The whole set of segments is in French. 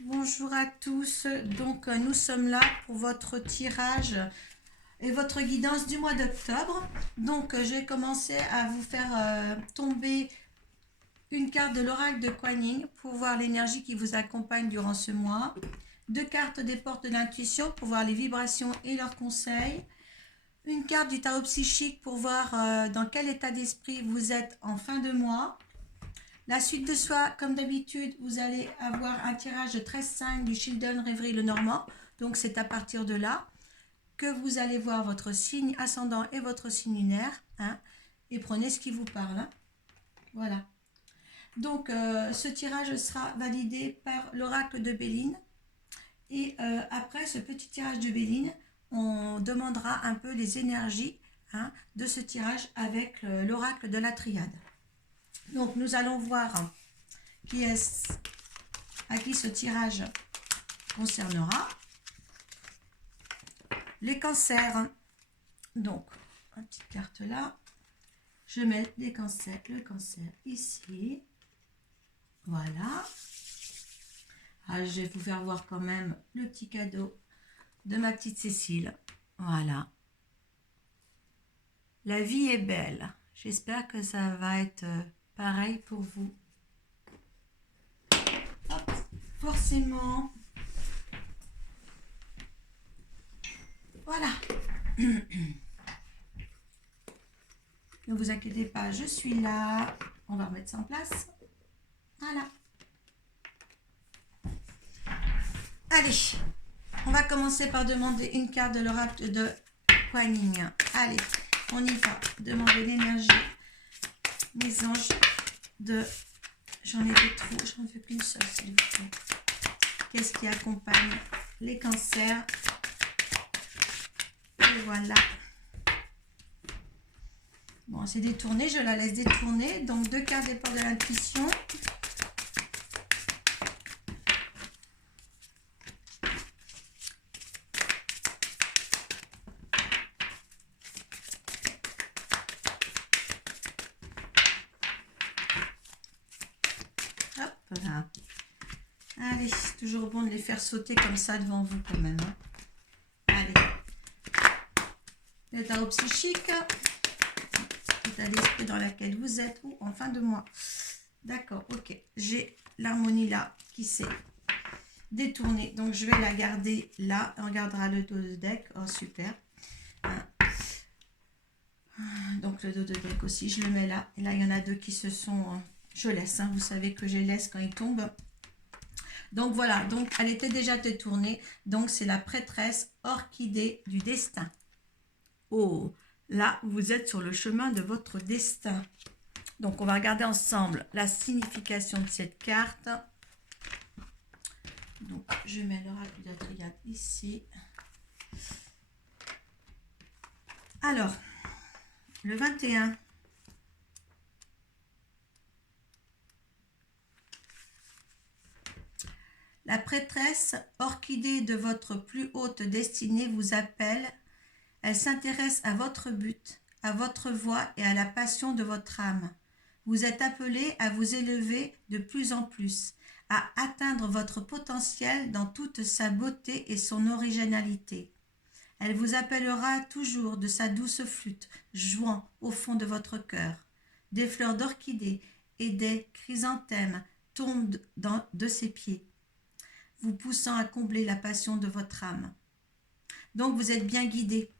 Bonjour à tous, donc nous sommes là pour votre tirage et votre guidance du mois d'octobre. Donc je vais commencer à vous faire tomber une carte de l'oracle de Kuan Yin pour voir l'énergie qui vous accompagne durant ce mois. Deux cartes des portes de l'intuition pour voir les vibrations et leurs conseils. Une carte du tarot psychique pour voir dans quel état d'esprit vous êtes en fin de mois. La suite de soi, comme d'habitude, vous allez avoir un tirage de 13-5 du Children Rêverie Le Normand. Donc c'est à partir de là que vous allez voir votre signe ascendant et votre signe lunaire. Hein, et prenez ce qui vous parle. Hein. Voilà. Donc ce tirage sera validé par l'oracle de Béline. Et après ce petit tirage de Béline, on demandera un peu les énergies de ce tirage avec l'oracle de la triade. Donc nous allons voir qui est à qui ce tirage concernera. Les cancers. Donc, une petite carte là. Je mets les cancers, le cancer ici. Voilà. Ah, je vais vous faire voir quand même le petit cadeau de ma petite Cécile. Voilà. La vie est belle. J'espère que ça va être pareil pour vous. Hop, forcément. Voilà. Ne vous inquiétez pas, je suis là. On va remettre ça en place. Voilà. Allez, on va commencer par demander une carte de l'oracle de Kuan Yin. Allez, on y va. Demander l'énergie. Mes anges de... J'en ai des trop, j'en veux qu'une seule, s'il vous plaît. Qu'est-ce qui accompagne les cancers? Et voilà. Bon, c'est détourné, je la laisse détourner. Donc, deux cartes des portes de l'intuition. Hop là. Allez, c'est toujours bon de les faire sauter comme ça devant vous quand même. Hein. Allez. Le tarot psychique. L'état d'esprit dans laquelle vous êtes ou en fin de mois. D'accord, ok. J'ai l'harmonie là qui s'est détournée. Donc, je vais la garder là. On regardera le dos de deck. Oh, super. Donc, le dos de deck aussi, je le mets là. Et là, il y en a deux qui se sont... je laisse. Hein. Vous savez que je laisse quand ils tombent. Donc, voilà. Donc, elle était déjà détournée. Donc, c'est la prêtresse orchidée du destin. Oh, là, vous êtes sur le chemin de votre destin. Donc, on va regarder ensemble la signification de cette carte. Donc, je mets l'oracle de la triade ici. Alors, le 21. La prêtresse orchidée de votre plus haute destinée vous appelle. Elle s'intéresse à votre but, à votre voix et à la passion de votre âme. Vous êtes appelé à vous élever de plus en plus, à atteindre votre potentiel dans toute sa beauté et son originalité. Elle vous appellera toujours de sa douce flûte, jouant au fond de votre cœur. Des fleurs d'orchidée et des chrysanthèmes tombent de ses pieds, vous poussant à combler la passion de votre âme. Donc vous êtes bien guidé.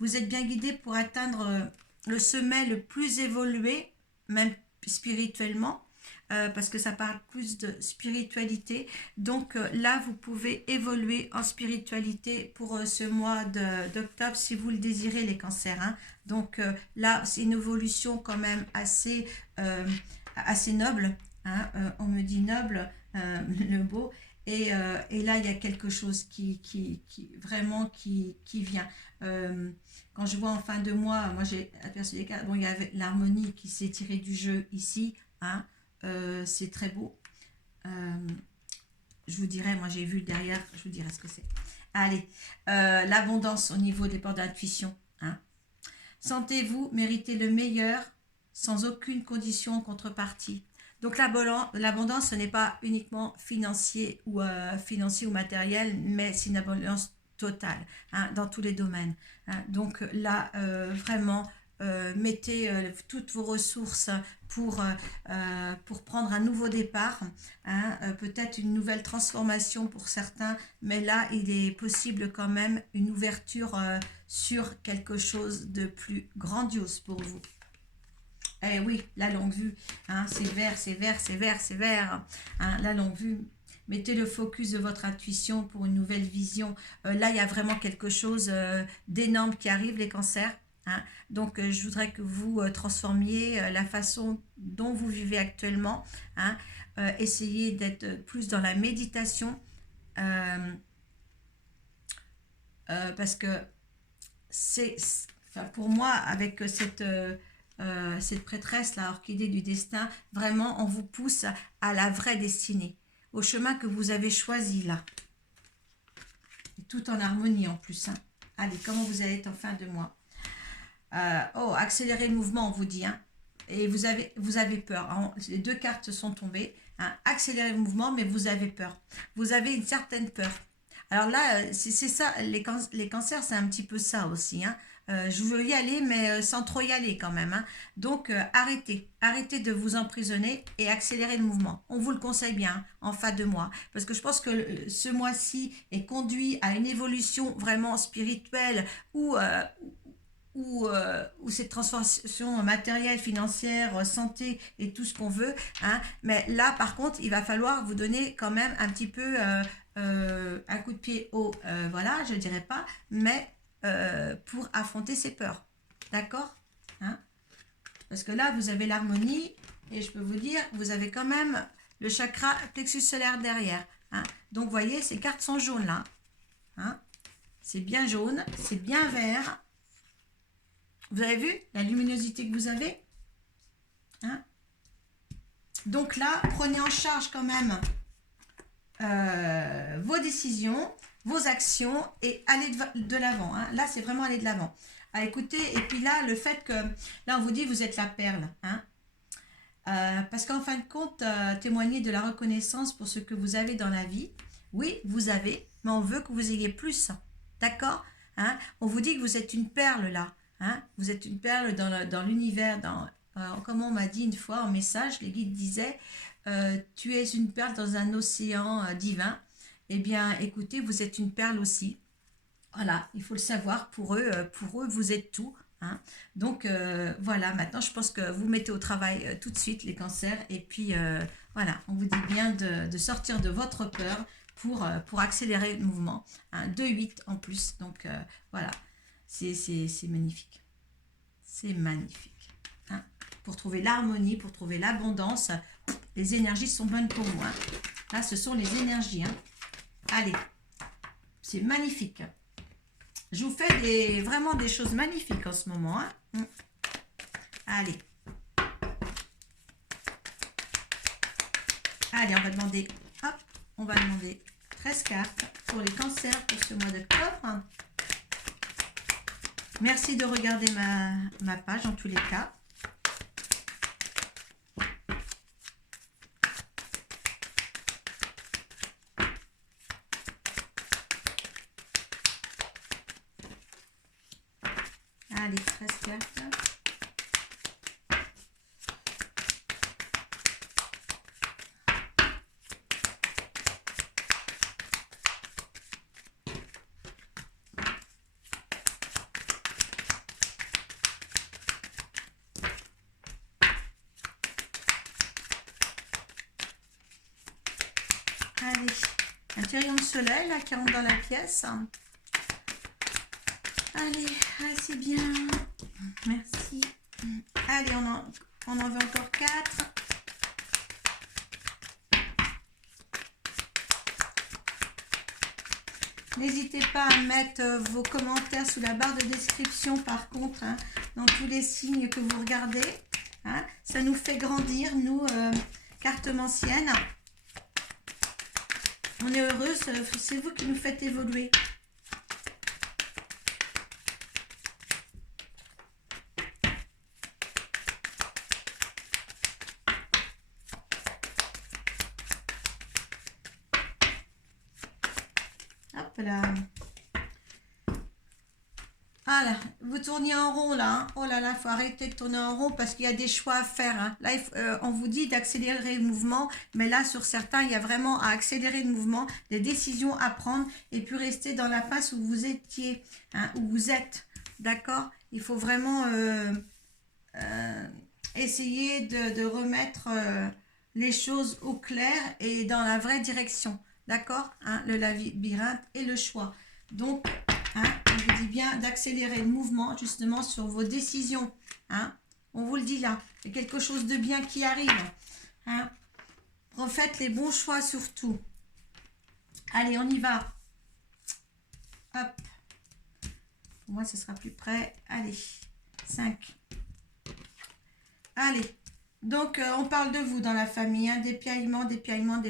Vous êtes bien guidé pour atteindre le sommet le plus évolué, même spirituellement, parce que ça parle plus de spiritualité. Donc là, vous pouvez évoluer en spiritualité pour ce mois d'octobre, si vous le désirez, les cancers. Hein. Donc là, c'est une évolution quand même assez noble. Hein. On me dit noble, le beau. Et là, il y a quelque chose qui vraiment qui vient. Quand je vois en fin de mois, moi j'ai aperçu des cartes. Bon, il y avait l'harmonie qui s'est tirée du jeu ici. Hein, c'est très beau. Je vous dirai, moi j'ai vu derrière, je vous dirai ce que c'est. Allez, l'abondance au niveau des portes d'intuition. Hein. Sentez-vous mériter le meilleur sans aucune condition en contrepartie. Donc l'abondance, ce n'est pas uniquement financier ou matériel, mais c'est une abondance totale, hein, dans tous les domaines, hein. Donc là, vraiment, mettez toutes vos ressources pour prendre un nouveau départ, hein, peut-être une nouvelle transformation pour certains, mais là, il est possible quand même une ouverture sur quelque chose de plus grandiose pour vous. Eh oui, la longue vue, hein, c'est vert, c'est vert, c'est vert, c'est vert, hein, la longue vue. Mettez le focus de votre intuition pour une nouvelle vision. Là, il y a vraiment quelque chose d'énorme qui arrive, les cancers, hein. Donc, je voudrais que vous transformiez la façon dont vous vivez actuellement, hein. Essayez d'être plus dans la méditation, euh, parce que enfin, pour moi, avec cette prêtresse, la orchidée du destin, vraiment, on vous pousse à la vraie destinée, au chemin que vous avez choisi là. Et tout en harmonie en plus, hein. Allez, comment vous allez être en fin de mois? Accélérer le mouvement, on vous dit, hein. Et vous avez peur, hein. Les deux cartes sont tombées, hein. Accélérer le mouvement, mais vous avez peur. Vous avez une certaine peur. Alors là, c'est ça, les cancers, c'est un petit peu ça aussi, hein. Je veux y aller, mais sans trop y aller quand même, hein. Donc, arrêtez de vous emprisonner et accélérez le mouvement. On vous le conseille bien, hein, en fin de mois, parce que je pense que ce mois-ci est conduit à une évolution vraiment spirituelle où cette transformation matérielle, financière, santé et tout ce qu'on veut, hein. Mais là, par contre, il va falloir vous donner quand même un petit peu un coup de pied haut, voilà, je ne dirais pas, mais pour affronter ses peurs. D'accord, hein? Parce que là, vous avez l'harmonie et je peux vous dire, vous avez quand même le chakra plexus solaire derrière, hein. Donc, vous voyez, ces cartes sont jaunes là, hein. C'est bien jaune, c'est bien vert. Vous avez vu la luminosité que vous avez, hein? Donc là, prenez en charge quand même vos décisions, vos actions et allez de l'avant, hein. Là, c'est vraiment aller de l'avant. Ah, écoutez, et puis là, le fait que, là, on vous dit, vous êtes la perle, hein. Parce qu'en fin de compte, témoignez de la reconnaissance pour ce que vous avez dans la vie. Oui, vous avez, mais on veut que vous ayez plus. D'accord, hein? On vous dit que vous êtes une perle là, hein? Vous êtes une perle dans l'univers. Comme on m'a dit une fois en message, les guides disaient tu es une perle dans un océan divin. Eh bien, écoutez, vous êtes une perle aussi. Voilà, il faut le savoir. Pour eux, vous êtes tout, hein. Donc, voilà, maintenant, je pense que vous mettez au travail tout de suite les cancers. Et puis, voilà, on vous dit bien de sortir de votre peur pour accélérer le mouvement, hein. 2-8 en plus. Donc, voilà, c'est magnifique. C'est magnifique, hein. Pour trouver l'harmonie, pour trouver l'abondance, les énergies sont bonnes pour vous, hein. Là, ce sont les énergies, hein. Allez, c'est magnifique. Je vous fais vraiment des choses magnifiques en ce moment, hein. Allez. Allez, on va demander 13 cartes pour les cancers pour ce mois d'octobre. Merci de regarder ma page en tous les cas. Allez, 13 cartes. Allez, un rayon de soleil là qui rentre dans la pièce. Allez, c'est bien. Merci. Allez, on en veut encore 4. N'hésitez pas à mettre vos commentaires sous la barre de description par contre, hein, dans tous les signes que vous regardez, hein. Ça nous fait grandir, nous, cartomanciennes. On est heureuse, c'est vous qui nous faites évoluer. hop là. Ah là, vous tournez en rond là, hein. Oh là là, il faut arrêter de tourner en rond parce qu'il y a des choix à faire, hein. Là, on vous dit d'accélérer le mouvement, mais là, sur certains, il y a vraiment à accélérer le mouvement, des décisions à prendre et puis rester dans la passe où vous étiez, hein, où vous êtes, d'accord? Il faut vraiment essayer de remettre les choses au clair et dans la vraie direction, d'accord, hein, le labyrinthe et le choix. Donc, hein, on vous dit bien d'accélérer le mouvement justement sur vos décisions. Hein. On vous le dit là, il y a quelque chose de bien qui arrive. Hein. Refaites les bons choix surtout. Allez, on y va. Hop. Pour moi, ce sera plus près. Allez, 5. Allez. Donc, on parle de vous dans la famille, hein, des piaillements, des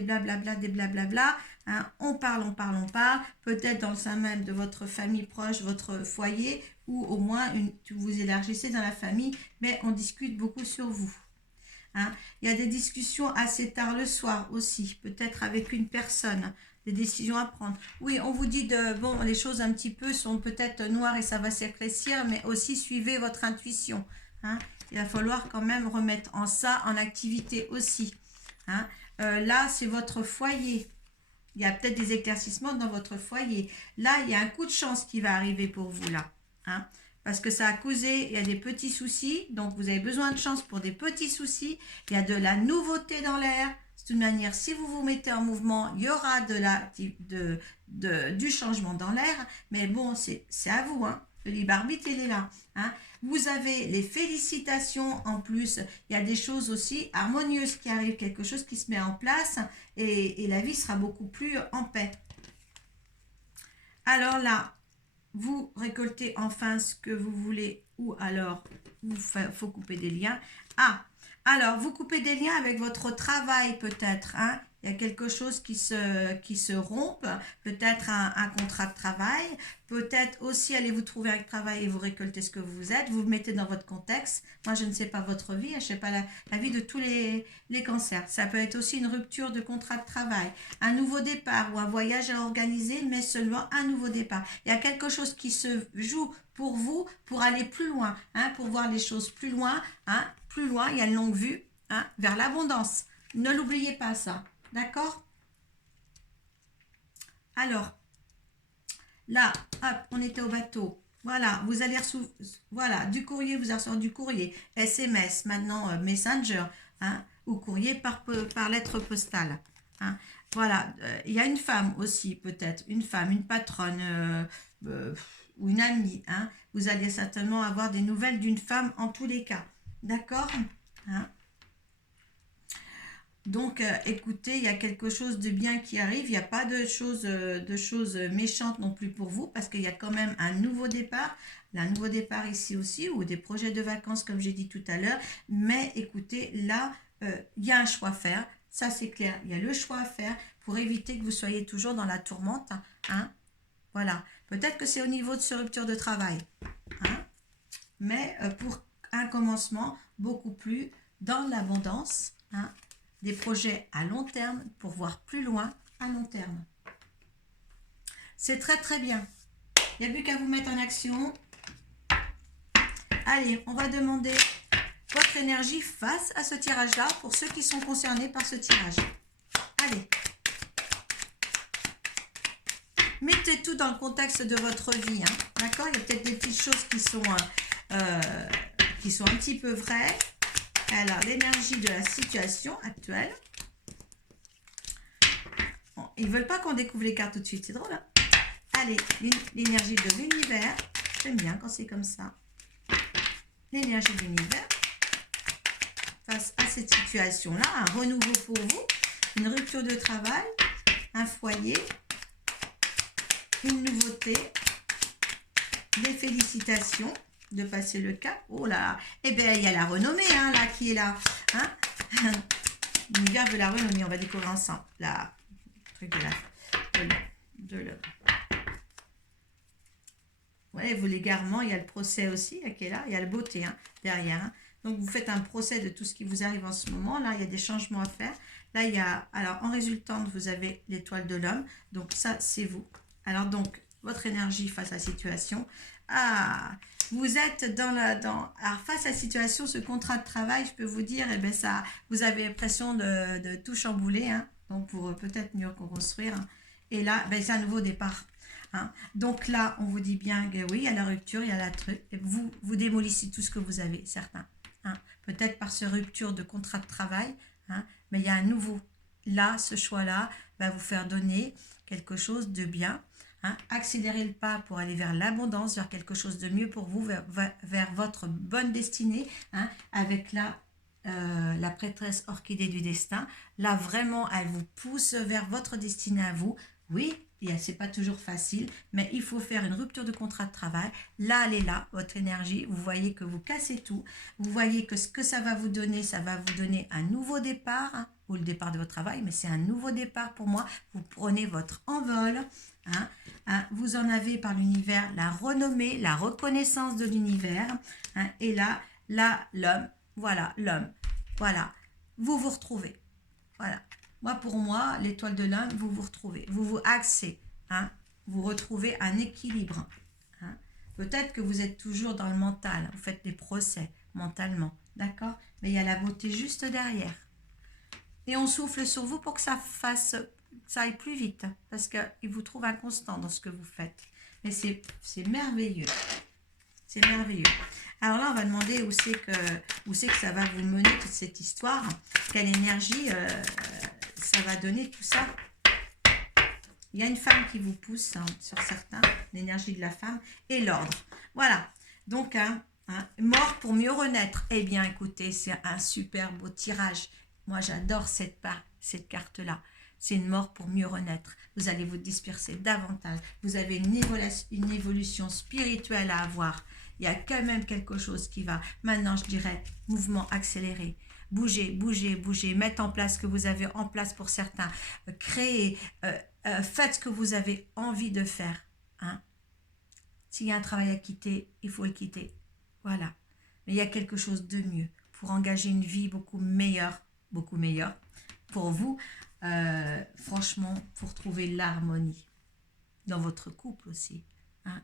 blablabla, des blablabla. Hein, on parle. Peut-être dans le sein même de votre famille proche, votre foyer, ou au moins vous élargissez dans la famille, mais on discute beaucoup sur vous. Hein. Il y a des discussions assez tard le soir aussi, peut-être avec une personne, des décisions à prendre. Oui, on vous dit bon, les choses un petit peu sont peut-être noires et ça va s'éclaircir, mais aussi suivez votre intuition. Hein. Il va falloir quand même remettre ça en activité aussi. Hein. Là, c'est votre foyer. Il y a peut-être des éclaircissements dans votre foyer. Là, il y a un coup de chance qui va arriver pour vous, là. Hein. Parce que ça a causé, il y a des petits soucis. Donc, vous avez besoin de chance pour des petits soucis. Il y a de la nouveauté dans l'air. De toute manière, si vous vous mettez en mouvement, il y aura du changement dans l'air. Mais bon, c'est à vous, hein. Le libre arbitre, il est là. Hein. Vous avez les félicitations en plus. Il y a des choses aussi harmonieuses qui arrivent, quelque chose qui se met en place et la vie sera beaucoup plus en paix. Alors là, vous récoltez enfin ce que vous voulez ou alors il faut couper des liens. Ah, alors vous coupez des liens avec votre travail peut-être, hein. Il y a quelque chose qui se rompt, peut-être un contrat de travail, peut-être aussi allez-vous trouver un travail et vous récoltez ce que vous êtes, vous mettez dans votre contexte. Moi, je ne sais pas votre vie, je ne sais pas la vie de tous les cancers. Ça peut être aussi une rupture de contrat de travail, un nouveau départ ou un voyage à organiser, mais seulement un nouveau départ. Il y a quelque chose qui se joue pour vous, pour aller plus loin, hein, pour voir les choses plus loin, hein, plus loin, il y a une longue vue, hein, vers l'abondance. Ne l'oubliez pas ça. D'accord? Alors, là, hop, on était au bateau. Voilà, vous allez recevoir, voilà, du courrier, vous allez recevoir du courrier, SMS, maintenant Messenger, hein, ou courrier par lettre postale. Hein. Voilà, il y a une femme aussi, peut-être, une femme, une patronne ou une amie. Hein. Vous allez certainement avoir des nouvelles d'une femme en tous les cas. D'accord? Hein. Donc, écoutez, il y a quelque chose de bien qui arrive. Il n'y a pas de choses méchantes non plus pour vous parce qu'il y a quand même un nouveau départ. Un nouveau départ ici aussi ou des projets de vacances comme j'ai dit tout à l'heure. Mais écoutez, là, il y a un choix à faire. Ça, c'est clair. Il y a le choix à faire pour éviter que vous soyez toujours dans la tourmente. Hein. Voilà. Peut-être que c'est au niveau de ce rupture de travail. Hein. Mais pour un commencement beaucoup plus dans l'abondance. Hein. Des projets à long terme pour voir plus loin à long terme. C'est très très bien. Il n'y a plus qu'à vous mettre en action. Allez, on va demander votre énergie face à ce tirage-là pour ceux qui sont concernés par ce tirage. Allez. Mettez tout dans le contexte de votre vie. Hein. D'accord? Il y a peut-être des petites choses qui sont un petit peu vraies. Alors, l'énergie de la situation actuelle. Bon, ils ne veulent pas qu'on découvre les cartes tout de suite, c'est drôle. Hein. Allez, l'énergie de l'univers. J'aime bien quand c'est comme ça. L'énergie de l'univers. Face à cette situation-là, un renouveau pour vous, une rupture de travail, un foyer, une nouveauté, des félicitations. De passer le cap. Oh là là. Eh bien, il y a la renommée, hein, là, qui est là. Hein. L'univers veut la renommée. On va découvrir ensemble. La truc ouais, vous l'égarement, il y a le procès aussi, qui est là. Il y a le beauté, hein, derrière. Hein. Donc, vous faites un procès de tout ce qui vous arrive en ce moment. Là, il y a des changements à faire. Là, il y a... Alors, en résultante, vous avez l'étoile de l'homme. Donc, ça, c'est vous. Alors donc, votre énergie face à la situation. Ah, vous êtes alors face à la situation, ce contrat de travail, je peux vous dire, eh ben ça, vous avez l'impression de tout chambouler, hein, donc pour peut-être mieux construire. Hein. Et là, ben, c'est un nouveau départ. Hein. Donc là, on vous dit bien que oui, il y a la rupture, il y a la truc. Vous démolissez tout ce que vous avez, certains. Hein. Peut-être par ce rupture de contrat de travail, hein, mais il y a un nouveau. Là, ce choix-là va vous faire donner quelque chose de bien. Hein, accélérez le pas pour aller vers l'abondance, vers quelque chose de mieux pour vous, vers votre bonne destinée, hein, avec la prêtresse orchidée du destin. Là, vraiment, elle vous pousse vers votre destinée à vous. Oui, c'est pas toujours facile, mais il faut faire une rupture de contrat de travail. Là, elle est là, votre énergie. Vous voyez que vous cassez tout. Vous voyez que ce que ça va vous donner un nouveau départ, hein, ou le départ de votre travail, mais c'est un nouveau départ pour moi. Vous prenez votre envol. Hein, hein, vous en avez par l'univers la renommée, la reconnaissance de l'univers. Hein, et là, l'homme, voilà, l'homme. Voilà, vous vous retrouvez. Voilà. Pour moi, l'étoile de l'homme, vous vous retrouvez. Vous vous axez. Hein, vous retrouvez un équilibre. Hein. Peut-être que vous êtes toujours dans le mental. Vous faites des procès mentalement. D'accord? Mais il y a la beauté juste derrière. Et on souffle sur vous pour que ça aille plus vite, parce qu'il vous trouve inconstant dans ce que vous faites. Mais c'est merveilleux. C'est merveilleux. Alors là, on va demander où c'est que ça va vous mener, toute cette histoire. Quelle énergie ça va donner, tout ça. Il y a une femme qui vous pousse, hein, sur certains, l'énergie de la femme, et l'ordre. Voilà. Donc, mort pour mieux renaître. Eh bien, écoutez, c'est un super beau tirage. Moi, j'adore cette carte-là. C'est une mort pour mieux renaître. Vous allez vous disperser davantage. Vous avez une évolution spirituelle à avoir. Il y a quand même quelque chose qui va. Maintenant, je dirais, mouvement accéléré. Bougez, bougez, bougez. Mettre en place ce que vous avez en place pour certains. Créez, faites ce que vous avez envie de faire. Hein. S'il y a un travail à quitter, il faut le quitter. Voilà. Mais il y a quelque chose de mieux pour engager une vie beaucoup meilleure pour vous. Franchement, pour trouver l'harmonie dans votre couple aussi. Hein.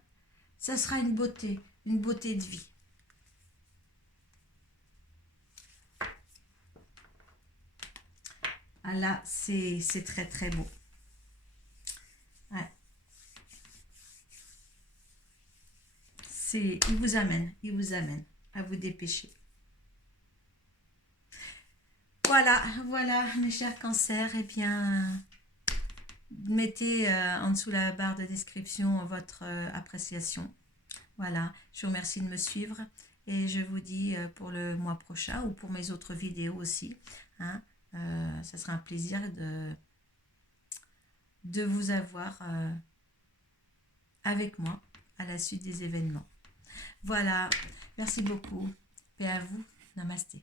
Ça sera une beauté de vie. Ah là, c'est très très beau. Ouais. Il vous amène à vous dépêcher. Voilà, mes chers cancers, eh bien, mettez en dessous la barre de description votre appréciation. Voilà, je vous remercie de me suivre et je vous dis pour le mois prochain ou pour mes autres vidéos aussi, hein, ça sera un plaisir de vous avoir avec moi à la suite des événements. Voilà, merci beaucoup. Paix à vous. Namasté.